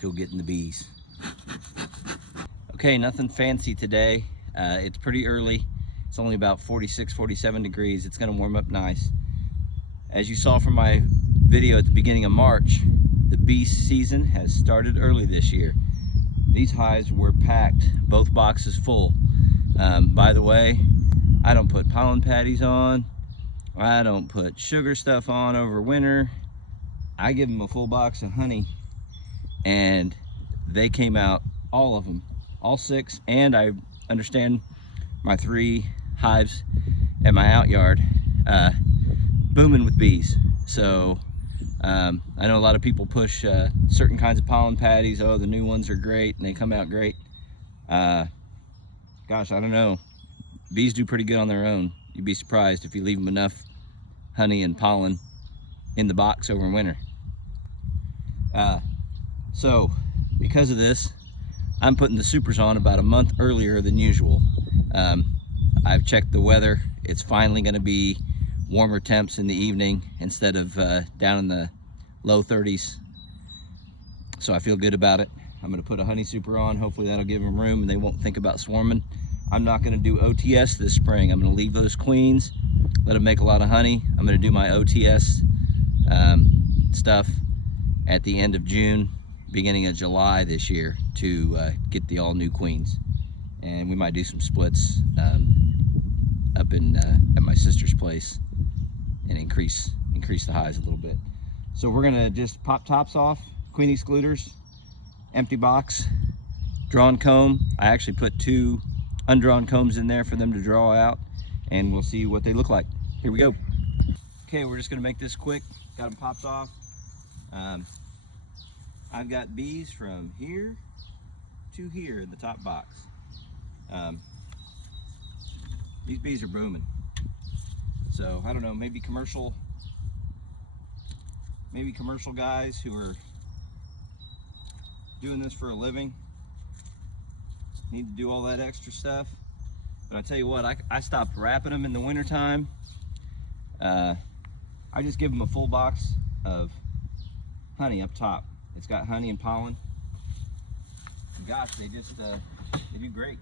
let's go get in the bees. Okay, nothing fancy today. It's pretty early. It's only about 46, 47 degrees. It's gonna warm up nice. As you saw from my video at the beginning of March, the bee season has started early this year. These hives were packed, both boxes full. By the way, I don't put pollen patties on. I don't put sugar stuff on over winter. I give them a full box of honey, and they came out, all of them, all 6, and I understand my 3 hives at my out yard booming with bees. So I know a lot of people push certain kinds of pollen patties. Oh, the new ones are great and they come out great. Gosh, I don't know. Bees do pretty good on their own. You'd be surprised if you leave them enough honey and pollen in the box over winter. So because of this, I'm putting the supers on about a month earlier than usual. I've checked the weather. It's finally going to be warmer temps in the evening instead of down in the low 30s. So I feel good about it. I'm going to put a honey super on. Hopefully that'll give them room and they won't think about swarming. I'm not going to do OTS this spring. I'm going to leave those queens, let them make a lot of honey. I'm going to do my OTS stuff at the end of June, beginning of July this year to get the all new queens. And we might do some splits up in at my sister's place and increase the hives a little bit. So we're gonna just pop tops off, queen excluders, empty box, drawn comb. I actually put 2 undrawn combs in there for them to draw out, and we'll see what they look like. Here we go. Okay, we're just gonna make this quick. Got them popped off. I've got bees from here to here in the top box. These bees are booming. So I don't know, maybe commercial guys who are doing this for a living need to do all that extra stuff. But I tell you what, I stopped wrapping them in the winter time. I just give them a full box of honey up top. It's got honey and pollen. Gosh, they just they do great.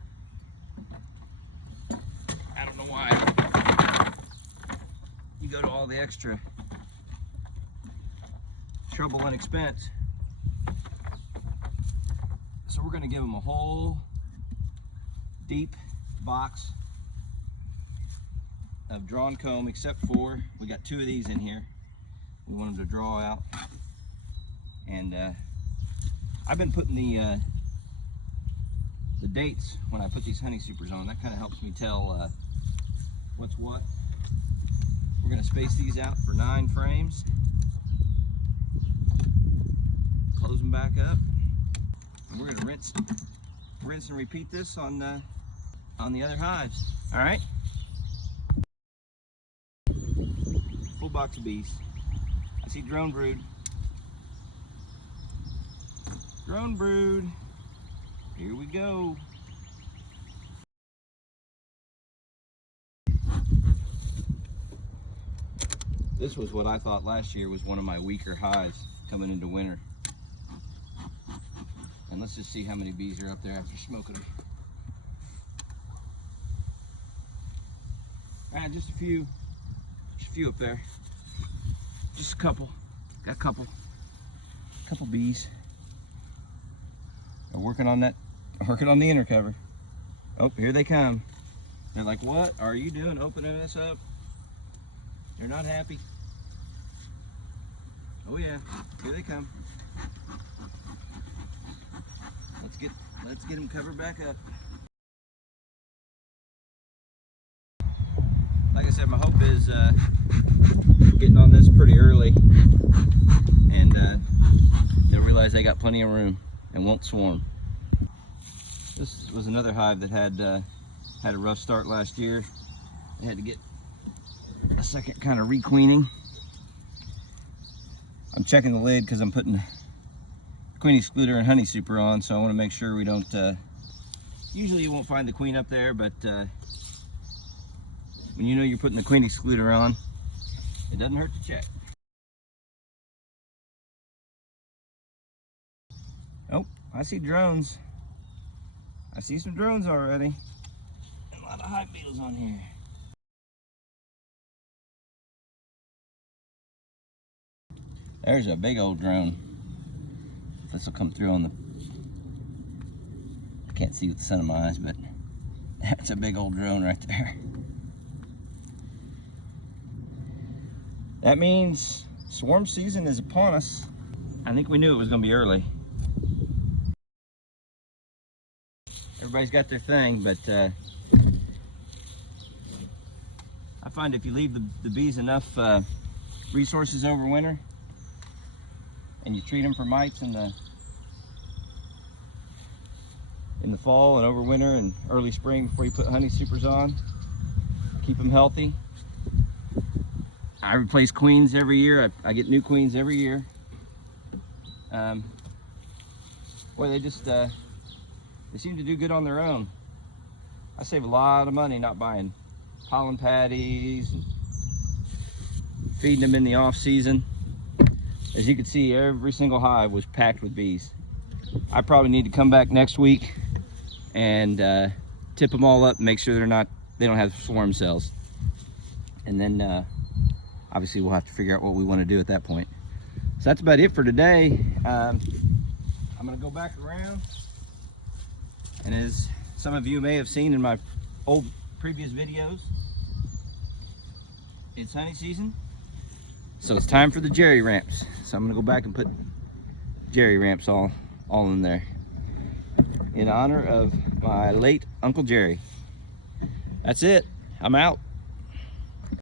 I don't know why you go to all the extra trouble and expense. So we're going to give them a whole deep box of drawn comb, except for we got 2 of these in here we want them to draw out. And I've been putting the dates when I put these honey supers on. That kind of helps me tell what's what. We're going to space these out for 9 frames. Close them back up. And we're going to rinse and repeat this on the other hives. All right. Full box of bees. I see drone brood. Drone brood. Here we go. This was what I thought last year was one of my weaker hives coming into winter. And let's just see how many bees are up there after smoking them. Just a few up there. Just a couple. Got a couple bees. They're working on the inner cover. Oh, here they come. They're like, what are you doing opening this up? They're not happy. Oh yeah, here they come. Let's get them covered back up. Like I said, my hope is getting on this pretty early, and they'll realize they got plenty of room and won't swarm. This was another hive that had a rough start last year. They had to get a second kind of requeening. I'm checking the lid because I'm putting queen excluder and honey super on, so I want to make sure we don't usually you won't find the queen up there, but when you know you're putting the queen excluder on, it doesn't hurt to check. I see drones. I see some drones already. And a lot of hive beetles on here. There's a big old drone. This will come through on the... I can't see with the sun in my eyes, but that's a big old drone right there. That means swarm season is upon us. I think we knew it was going to be early. Everybody's got their thing, but I find if you leave the bees enough resources over winter, and you treat them for mites in the fall and over winter and early spring before you put honey supers on, keep them healthy. I replace queens every year. I get new queens every year. Boy, they just they seem to do good on their own. I save a lot of money not buying pollen patties and feeding them in the off season. As you can see, every single hive was packed with bees. I probably need to come back next week and tip them all up and make sure they don't have swarm cells. And then obviously we'll have to figure out what we want to do at that point. So that's about it for today. I'm gonna go back around, and as some of you may have seen in my previous videos, it's honey season. So it's time for the jerry ramps. So I'm gonna go back and put jerry ramps all in there in honor of my late Uncle Jerry. That's it. I'm out.